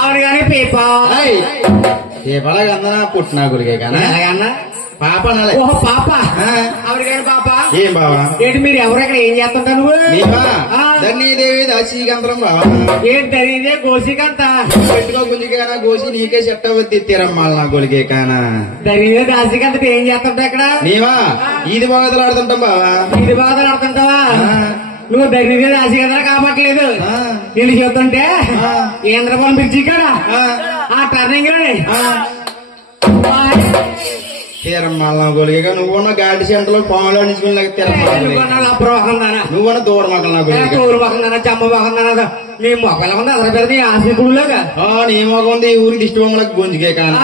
అవును కానీ పేపా పేపలాగా అందనా పుట్టినా గురికే కానీ ఎలాగన్నా పాప ఓహో పాప అవును కానీ పాప ఏం బావా ఏంటి మీరు ఎవరు ఇక్కడ ఏం చేస్తుంటా నువ్వు ధన్యదేవి దాసీకంతరం బావా ఏంటి ఇదే గోసికంత పెట్టుకో గుంజికేనా గోసి నీకే చెట్ట తీరమ్మా నా గొలికే కానా ధనిదే దాసికంత ఏం చేస్తుంటా ఇక్కడ నీవా ఈది బాగతలు ఆడుతుంటాం బావా ఇది బాధలు ఆడుతుంటావా నువ్వు ధనిదే దాసికంత కాబట్టలేదు నేను చెప్తుంటే కేంద్రపాలెం బ్రిడ్జి కాడ ఆ టర్నింగ్ లోనే తీరమ్మాల గొలిగా నువ్వున్న గాడి సెంటర్ లో పాములు అనిచుకుని నువ్వున్న దూర మొక్కలు చమ్మ మొక్కలు నీ మొక్కలు ఉంది అసలు పెద్ద ఆశకుడులాగా నీ మొక్క ఉంది ఈ ఊరికి దిష్టి బొమ్మలకు గొంజికే కానీ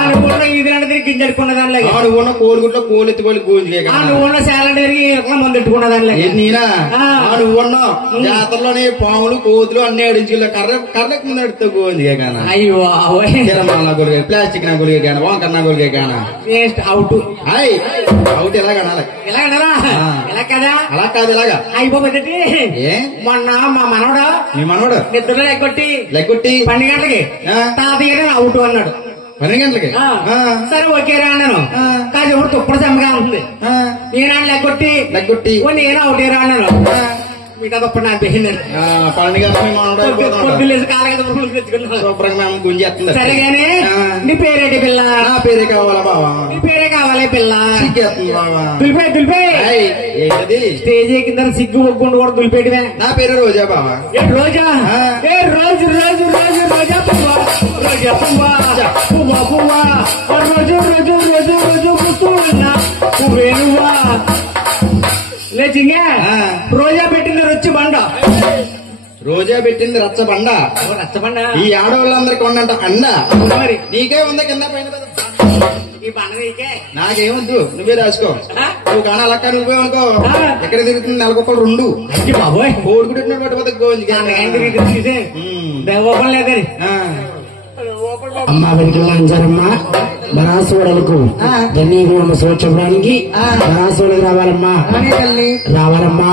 ఇది గింజెట్టుకున్న దానిలో నువ్వున్న కోలుగుట్లో కోలు ఎత్తుకోవాలి గొంజికే కానీ నువ్వున్న శాలరీ మంది ఎట్టుకున్న దానిలో నేనా నువ్వున్న జాతరలోని పాములు కోతులు అన్ని అడించుకోలే కర్రకు ముందు అడుగుతావు గొంజికే కానీ అయ్యో తీరమ్మాల గొలిగా ప్లాస్టిక్ నా గొలిగే కానీ వంకర్ నా గొలిగే కానీ అవుట్ అవుట్ ఎలా కనాలి ఇలా కనరా ఇలా కదా అలా కాదు ఇలాగా అయిపోయింది మొన్న మా మనవడు మీ మనవడు నిద్రలో లెక్కొట్టి 12 గంటలకి తాతయ్య అవుట్ అన్నాడు 12 గంటలకి సరే ఓకేరా అన్నాను కాదు ఇప్పుడు తుప్పడు చెమ్మగా ఉంటుంది నేను లెక్కొట్టి నేను అవుటేరా అన్నాను మీకు అదొప్పుడు నాకు తెలియదు 12 గంటలు శుభ్రంగా గుంజేస్తుంది సరే గానీ నీ పేరేటి పిల్ల నా పేరే కావాలా బావా నీ పేరే కావాలి పిల్ల బావా దులిపే స్టేజ్ కింద సిగ్గు ఒగ్గుండు కూడా దులిపేటివే నా పేరు రోజా బావా రోజా రోజు రోజు రోజు రోజా పువ్వా రోజా పువ్వా పువ్వా పువ్వా రోజు రోజు రోజు రోజు పువ్వున్నా పువ్వేనువా లేచింగా రోజా పెట్టింది రొచ్చి బండ రోజా పెట్టింది రచ్చబండ రచ్చబండ ఈ ఆడవాళ్ళందరికి ఉండంట అండ మరి నీకే ఉంది కింద పైన ఈ బండ నీకే నాకేమొద్దు నువ్వే రాసుకో నువ్వు కానీ అలక్క నువ్వే అనుకో ఎక్కడ తిరుగుతుంది నెలకొకరు 2 బాబోయ్ కోడుకుంటున్న పట్టుపోతే గోంజి దేవోపం లేదని అమ్మా వెంకన్న అంజారమ్మ మరాసోడలకు ధన్యగుణమ్మ చూడడానికి మరాసోడకు రావాలమ్మా రావాలమ్మా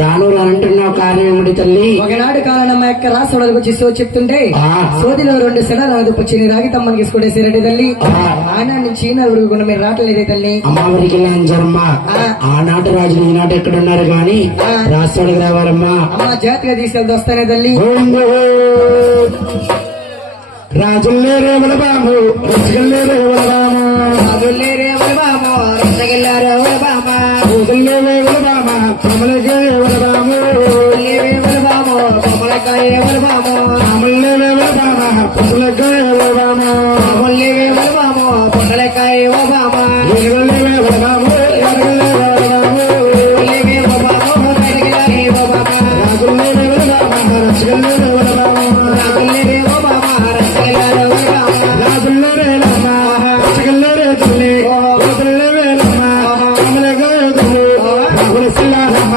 రాను రానంటున్నావు కారణం ఏమిటి తల్లి ఒకనాడు కారణమ్మ యొక్క రాసోడలకు వచ్చి సో చెప్తుంటే సోదిలో 2 సెలవు పుచ్చి రాగి తమ్మని తీసుకునేసేరటి తల్లి ఆనాడు నుంచి ఈనాడు కూడా మీరు రావట్లేదే తల్లి అమ్మా వెంకన్న అంజారమ్మ ఆనాటి రాజులు ఈనాటి ఎక్కడున్నారు గాని రాసోడకు రావాలమ్మా అమ్మ జాతిగా తీసుకెళ్తే వస్తానే తల్లి రాజుల్లే రేవల బాము రసగల్లే రేవల బాము రాజుల్లే రేవల బాము రసగల్లే రేవల బామ ఊదల్లే రేవల బామ కమలకే రేవల బాము రేవల బాము కమలకాయ రేవల బాము కమలే రేవల బామ పుసలకే రేవల బామ కమలే రేవల బాము పుసలకాయ రేవల బామ ఎరగల్లే రేవల బాము ఎరగల్లే రేవల బాము రేవల బాము ఎరగల్లే రేవల బామ రాజుల్లే రేవల బామ రసగల్లే రేవల బాము రాజుల్లే రేవల బామ రాజుల్లే రేవల బామ రసగల్లే రే తల్లి ఊదల్లే రేవల బామ కమలకే తల్లి రాహుల సిల్లారమ్మ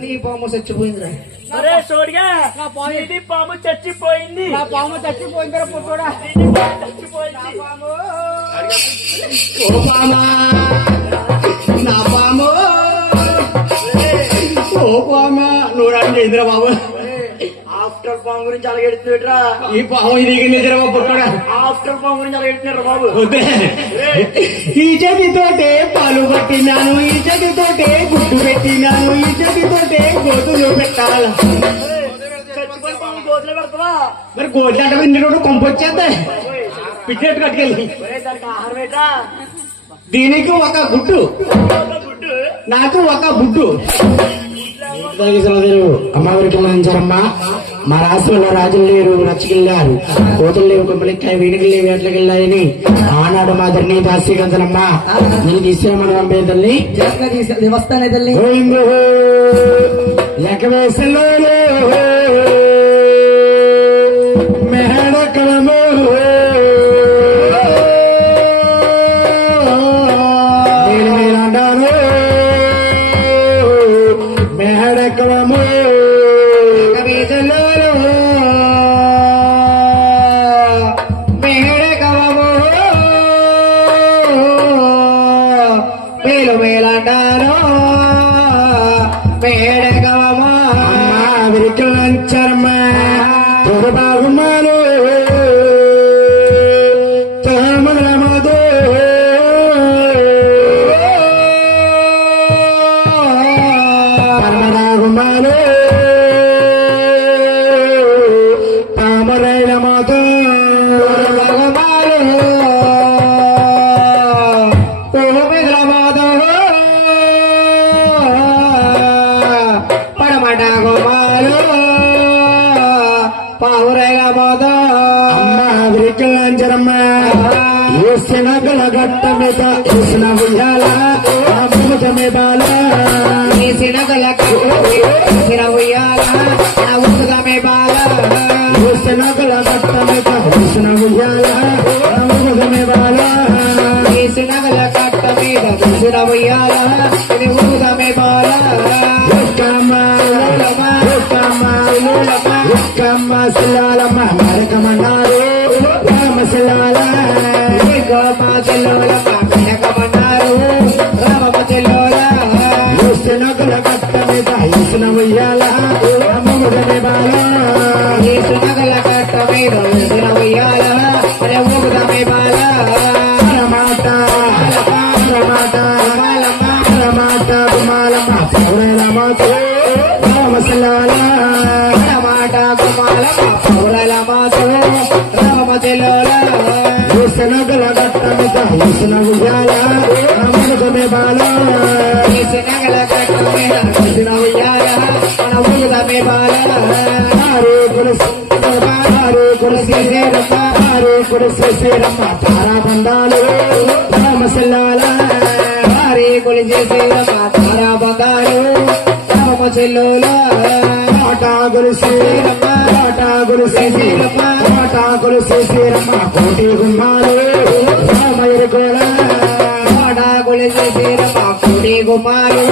నీ పాము చచ్చిపోయిందిరా అరే సోడిగా నా పాము చచ్చిపోయింది నా పాము చచ్చిపోయిందిరా పుట్టోడా చచ్చిపోయింది ఓ పామా నా పాము ఓ పామా నువ్వు రండి ఇందిరా బాబు ఆఫ్టర్ పాము గురించి అలగెడుతున్నట్రా ఈ పాము ఇది నిజరా పుట్టోడా ఆఫ్టర్ పాము గురించి అలగెడుతున్నారు బాబు ఈ చేతితోటే పాలు పట్టినాను ఈ చేతితోటే గుడ్డు పెట్టినాను ఈ చేతితోటే గోతులు పెట్టాల చచ్చిపోయిన పాము గోతులో పెడతావా మరి గోతులు అంటే ఇంటి కొంపొచ్చేద్దా పిచ్చేట్టు కట్టుకెళ్ళి దానికి ఆహారం ఏంటా దీనికి ఒక గుడ్డు, నాకు ఒక బుడ్డు. అమ్మవారికి మంచారమ్మ. మా రాష్ట్రంలో రాజులు లేరు, రచ్చకెళ్ళారు. కోతులు లేవు, కొమ్మలిక్కాయ, వీణులు లేవు, ఎట్లకెళ్ళాయని ఆనాడు మా ధరణి దాసీగంతనమ్మ నేను తీసేమని పంపే తల్లి. వస్తానే తల్లి. లెక్క వేసలో మెహడకలము నేను మీరంటాను మెహడకలము మేడకవము మేలు మేలంటారు మేడకవము విరికలంచరమ్మ బాగుమాలు తమలమదు పరమరాగుమాలు తామరైల మాతో శనగల గట్ట మీద వేసిన ఉయ్యాల అమృతమే బాల శనగల వేసిన ఉయ్యాల అమృతమే బాల శనగల గట్ట మీద వేసిన ఉయ్యాల అమృతమే బాల శనగల కట్ట మీద వేసిన ఉయ్యాల అమృతమే బాల శిలాలమ్మ మరకమన్నారు రామశిలాల శనగల గట్ట మీద వేసిన ఉయ్యాల అమృతమే బాల శనగల కట్ట మీద వేసిన ఉయ్యాల అమృతమే బాల మాట మాట మాట కుమాలమ్మ పౌరలమ్మతో రామశిలాల మాట కుమాలమ్మ పౌరలమ్మతో రామశిలాల శనగల గట్ట మీద వేసిన ఉయ్యాల అమృతమే బాల శనగల కట్ట మీద వేసిన ఉయ్యాల అమృతమే బాల హరే కులశేరమ్మ తారాబంధాలు రామశిలాల హరే కొలిసేరమ్మ తారాబంధాలు రామశిలోల పాటాగులు చేసేరమ్మ కోటి గుమ్మాలు రామయ్య గోళ కొలిసేరమ్మ కోటి గుమ్మాలు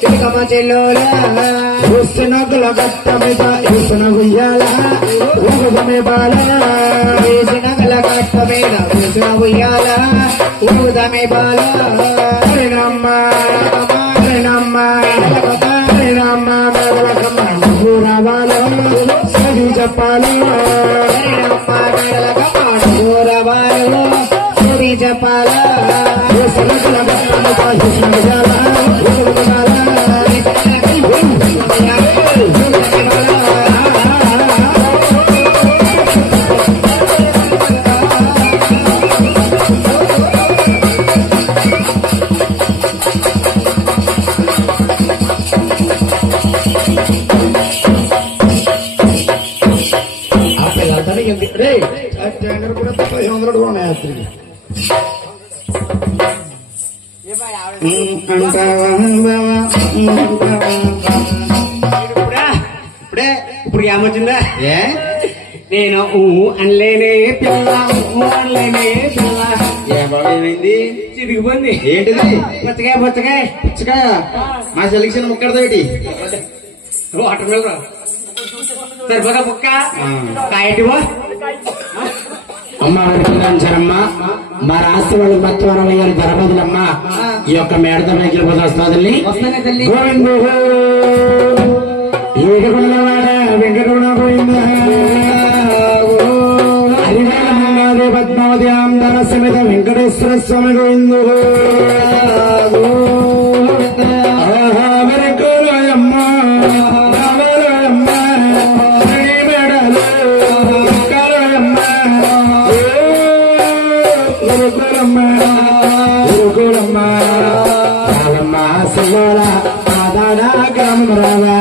చిలకమచిలోల శనగల గట్ట మీద వేసిన ఉయ్యాల ఊగమే బాల శనగల కట్ట మీద వేసిన ఉయ్యాల ఊదమే బాల హరినమ్మ హరినమ్మ హరినమ్మ మెదలకమ్మ నువ్వు రావాలో సరి చెప్పాలి గోరవాలు సురి చెప్పాల శనగల గట్ట మీద వేసిన ఉయ్యాల ఊగమే బాల ఇప్పుడు ఏమొచ్చిందా? ఏ నేను అనలేనే పిల్ల, అనలేనే పిల్ల. ఏమైంది? చిరిగిపోయింది. ఏంటిది? పుచ్చకాయ పుచ్చకాయ పుచ్చకాయ. మా సెలక్షన్ ముక్కడదేటి వాటర్ మిల్ సరిపోగా బుక్క కాయటివో. అమ్మ అనుకుందాంచారమ్మ మా రాష్ట్ర వాళ్ళు మత్వరం గారి ధరబదులమ్మ ఈ యొక్క మేడత వెహికల్ పోతే వస్తుందండి. వస్తానే తల్లి. గోవిందు ఏడుకున్నవాడ వెంకటరమణ గోవింద హరివేలమంగాదే పద్మావతి ఆంధ్ర సమేత వెంకటేశ్వర స్వామి గోవిందు వెనకరాయమ్మ రామరాయమ్మ మేడలు కరాయమ్మ గురుకులమ్మ గురుకుల రఘురమ్మ రావమ్మ సులోల ఆదాడ గ్రామం రావా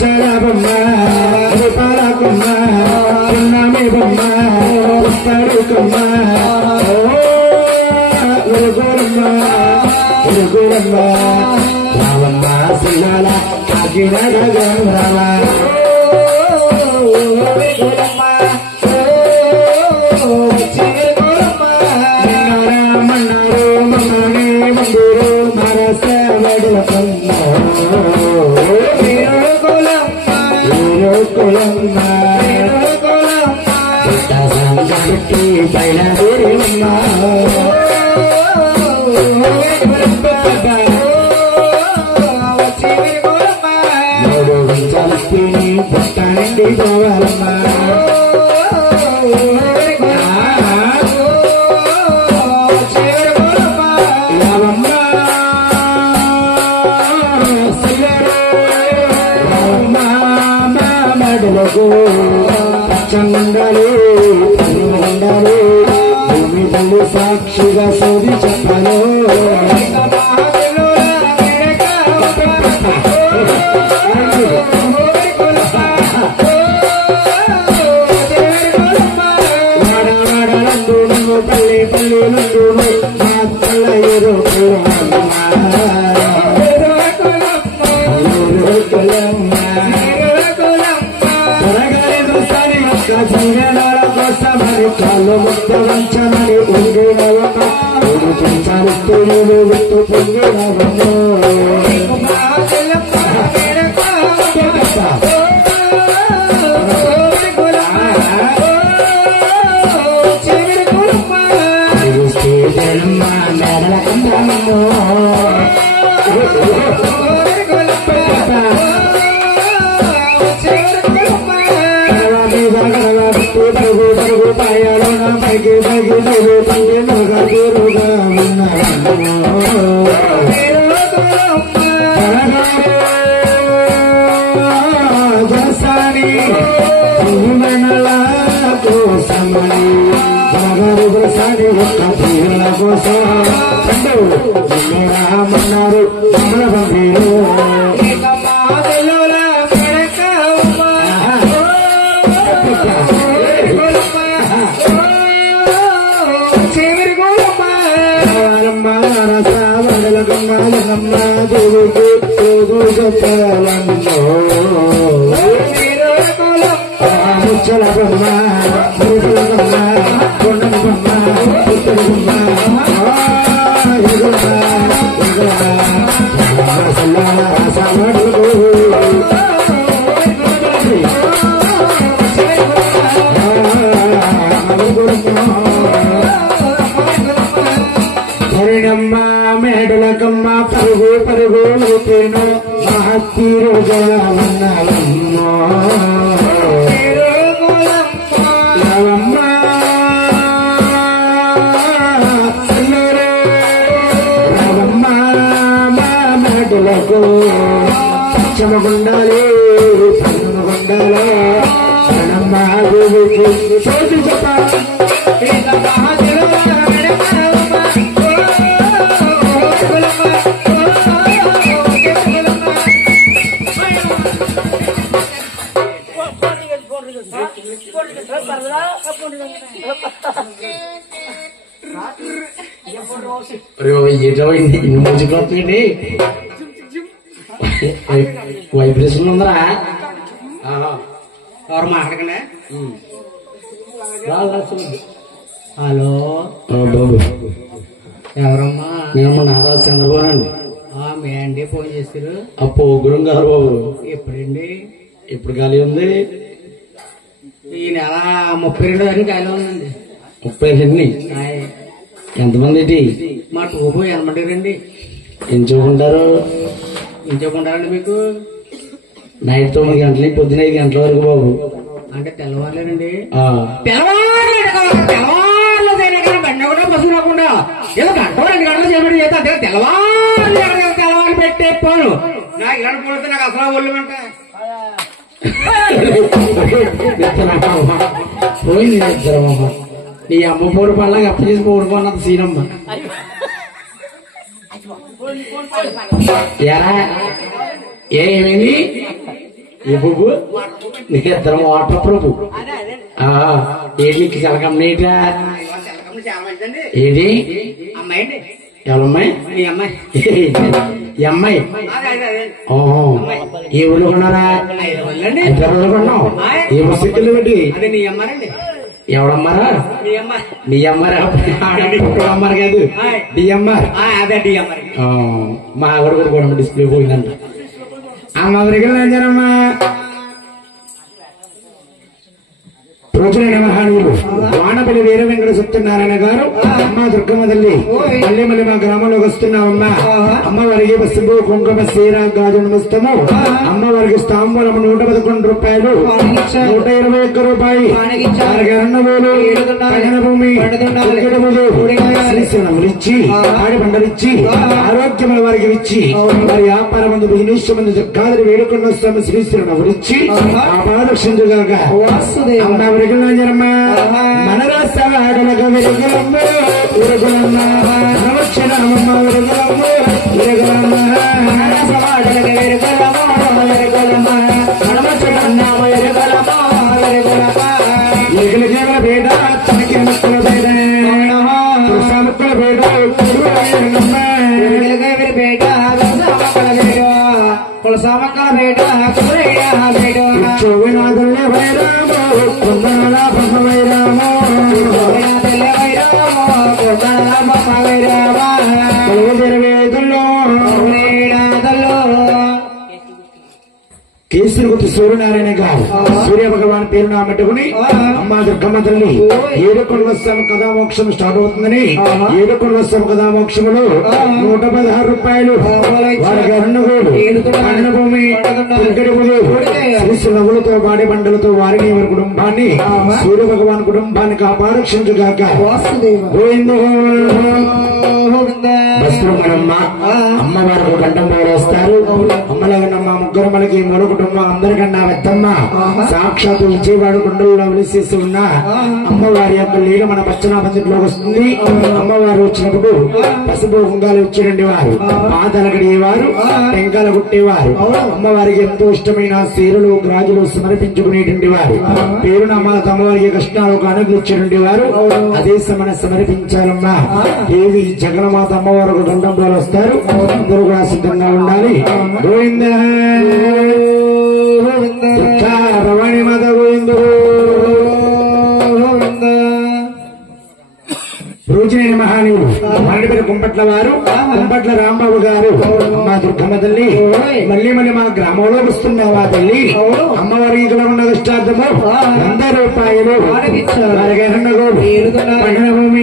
చలబమ్మ పాలకుమ్మ పున్నమి బొమ్మ ఉత్తరుకుమ్మ రఘురమ్మ రావమ్మ సులోల ఆగిన గ్రామం రావా పుట్టానండి పోవాలమ్మా పచ్చండాలు ఉండాలి భూమి తల్లి సాక్షిగా సోది చెప్పాను వాడవాడలందు పల్లె పల్లెలందు మా తల్ల ఏదో సంగనాల కోసమని కాళ్ళు ముక్త వంచమని ఉండినవమ్మ పెంచాలి తొలిలు విత్తు పొంగినవమ్మ జన్మ మేడల కందమ్మ పరుగు పరుగు పాయాలోన పైకి పైకి పరుగు పండి మగరుగా జసాని మనల కోసమని మగరు జసాని ఒక్క తీరుల కోసం రామన్నారు కమల బంధీరు ముచ్చల బొమ్మ బొమ్మ కొండ బొమ్మ పుత్తడి బొమ్మ పరిణమ్మ మేడలకమ్మ పరుగు పరుగు రూపేను మహత్తీరుగా ఉన్నవమ్మ రవమ్మ మేడలకు పచ్చమగుండాలి పన్నమగుండాలి ప్రణమ్మ దేవికి చోటు చెప్పాలి ఇన్ని మ్యూజిక్ వస్తుందండి వైబ్రేషన్ ఉందరా ఎవరు మాట్లాడకండి హలో బాబు ఎవరమ్మా నేను నారాజు చంద్రబాబు అండి మీ అండి ఫోన్ చేస్తారు ఆ పోగురం గారు బాబు ఎప్పుడండి ఎప్పుడు ఖాళీ ఉంది ఈ నెల 32 వరకు ఖాళీ ఉందండి 32 ఎంతమంది ఏంటి మా టూబు ఎనమంటారండి ఏం చూపుంటారు మీకు నైట్ 9 గంటల నుంచి పొద్దున 5 గంటల వరకు బాబు అంటే తెల్లవారులేనండి తెల్లవారులు బండి కూడా బస్సు రాకుండా ఏదో గంట 2 గంటలు చేపట్టి చేస్తా అదే తెల్లవారు పెట్టే పోను నాకు ఇలాంటి పోతే నాకు అసలు ఒళ్ళు అంటే పోయింది నిద్రమమ్మ నీ అమ్మ పోరు పళ్ళకి అప్పు చేసి పోరుకున్నది సీనమ్మ ఎరా ఏమైంది ఏ బాబు నిద్రం వాటర్ ప్రభు ఏడికి కలకం నీటా ఏది ఎవరమ్మాయి మీ అమ్మాయి ఈ అమ్మాయి ఓహో ఏ ఊళ్ళో కొన్నారా హైదరాబాద్ లో కొన్నావు ఏ పుస్తకాలు పెట్టి అదే నీ అమ్మారండి ఎవడమ్మారా మీ అమ్మాయి నీ అమ్మారా అమ్మారు కాదు డిఎంఆర్ అదే డి అమ్మాయి మా ఆవిడ కూడా డిస్ప్లే పోయిందంట అమ్మ జనమ్మా రోజులైన మహానీయులు వానపల్లి వీర వెంకట సత్యనారాయణ గారు అమ్మ దుర్గమ్మ తల్లి మళ్ళీ మళ్ళీ మా గ్రామంలోకి వస్తున్నామమ్మా అమ్మవారికి పసుపు కుంకుమ సీర గాజు నమస్తము అమ్మవారికి స్తాంబూలం 111 రూపాయలు 121 రూపాయి అన్నవేలు పగన భూమి ఇచ్చి ఆడి పంటలిచ్చి ఆరోగ్యముల వారికి ఇచ్చి వారి వ్యాపార మందు బిజినెస్ మందు కాదని వేడుకొండ స్వామి శ్రీశ్వరునిచ్చి ఆపాదక్షించుగాక జనమ్మ మన రాష్ట్రాడలకు విరుగులమ్మ విరుగులమ్మ నమక్షరమ్మ విరుగులమ్మ విరుగులమ్మ సమాడలకు విరుగులమ్మ విరుగులమ్మ నమక్షరమ్మ విరుగులమ్మ విరుగులమ్మ ఎగుల జీవన భేద తనకి ముక్కుల భేద ముక్కుల భేద భేద కులసామక్కల భేద చోవినాథుల్ని వైరామో కుందనాల బ్రహ్మ వైరామో కేసరిగుర్తి సూర్యనారాయణ గారు సూర్య భగవాన్ పేరు నామెట్టుకుని అమ్మా దుర్గమ్మ తల్లి 7 కొలవత్సవం కథామోక్షం స్టార్ట్ అవుతుందని 7 కొలవత్సవం కథామోక్షములు 116 రూపాయలు వారికి అన్నగోడు అన్నభూమి శ్రీ నవ్వులతో బాడి బండలతో వారిని వారి కుటుంబాన్ని సూర్య భగవాన్ కుటుంబాన్ని కాపారక్షించుగాక వస్త్రమ్మనమ్మ అమ్మవారు గంటం వేస్తారు అమ్మలగన్నమ్మ ముగ్గురు మనకి మూడు కుటుంబం అందరికన్నా పెద్దమ్మ సాక్షాత్తు విజయవాడ కొండల్లో విలిసేస్తూ ఉన్న అమ్మవారి యొక్క లీల మన పచ్చనా పంచట్లోకి వస్తుంది. అమ్మవారు వచ్చినప్పుడు పసుపు కుంగాలు ఇచ్చేటువంటి వారు పాదాలు కడిగేవారు టెంకాలు కుట్టేవారు అమ్మవారికి ఎంతో ఇష్టమైన సీరులు గ్రాజులు సమర్పించుకునేటువంటి వారు పేరున అమ్మవారికి కష్టాలు కానుకలు ఇచ్చేటువంటి వారు అదే సమన సమర్పించాలమ్మా. దేవి జగన్మాత అమ్మవారు ఒక గంటంలో వస్తారు. అందరూ కూడా సిద్ధంగా ఉండాలి. గోవింద రవాణి మాత గోవింద రోజునైన మహానీయుడు మరణిపేరు కుంపట్ల వారు కుంపట్ల రాంబాబు గారు అమ్మా దుర్గమ్మ తల్లి మళ్ళీ మళ్ళీ మా గ్రామంలో వస్తున్నావా తల్లి అమ్మవారికి ఇక్కడ ఉన్న కష్టార్థము 100 రూపాయలు భూమి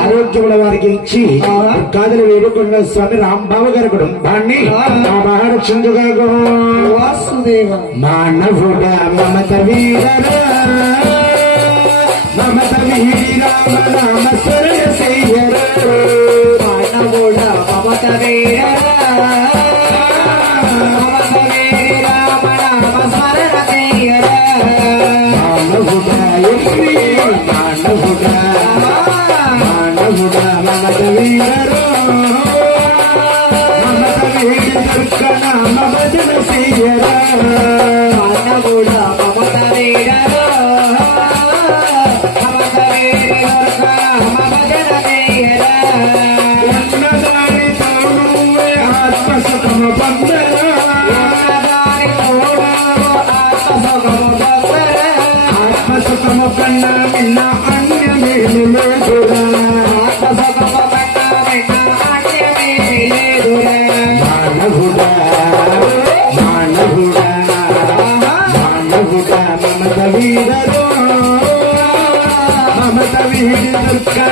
ఆరోగ్యముల వారికి ఇచ్చి కాదులు వేడుకొండ స్వామి రాంబాబు గారి కుటుంబాన్ని మహారక్షించుగా మానవుడ మమత వీరరా మమత వీరామ రామ శరణ శయ్యర మానవుడ మమత వీరరా మమత వీరామ రామ శరణ శయ్యర మానవుడ మానవుడ మానవుడ మమత వీరరా మమత వీర నామ భజన శయ్యర మానవుడ మమత వీరరా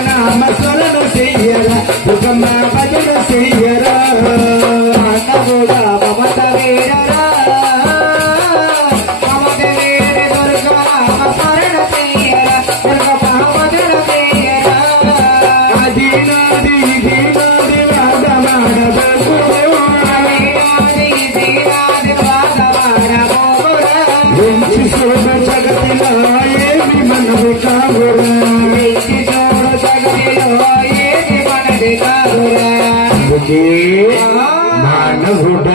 నామ స్మరణ చెయ్యర దుర్గమ్మ భజన చెయ్యర మానవుడ మమత వీరరా మమత వీర దుర్గమ్మ స్మరణ చెయ్యర దుర్గమ్మ భజన చెయ్యర అదీనాది దీనాది వాదమాడబకు అదీనాది దీనాది వాదమాడబకు మానవుడ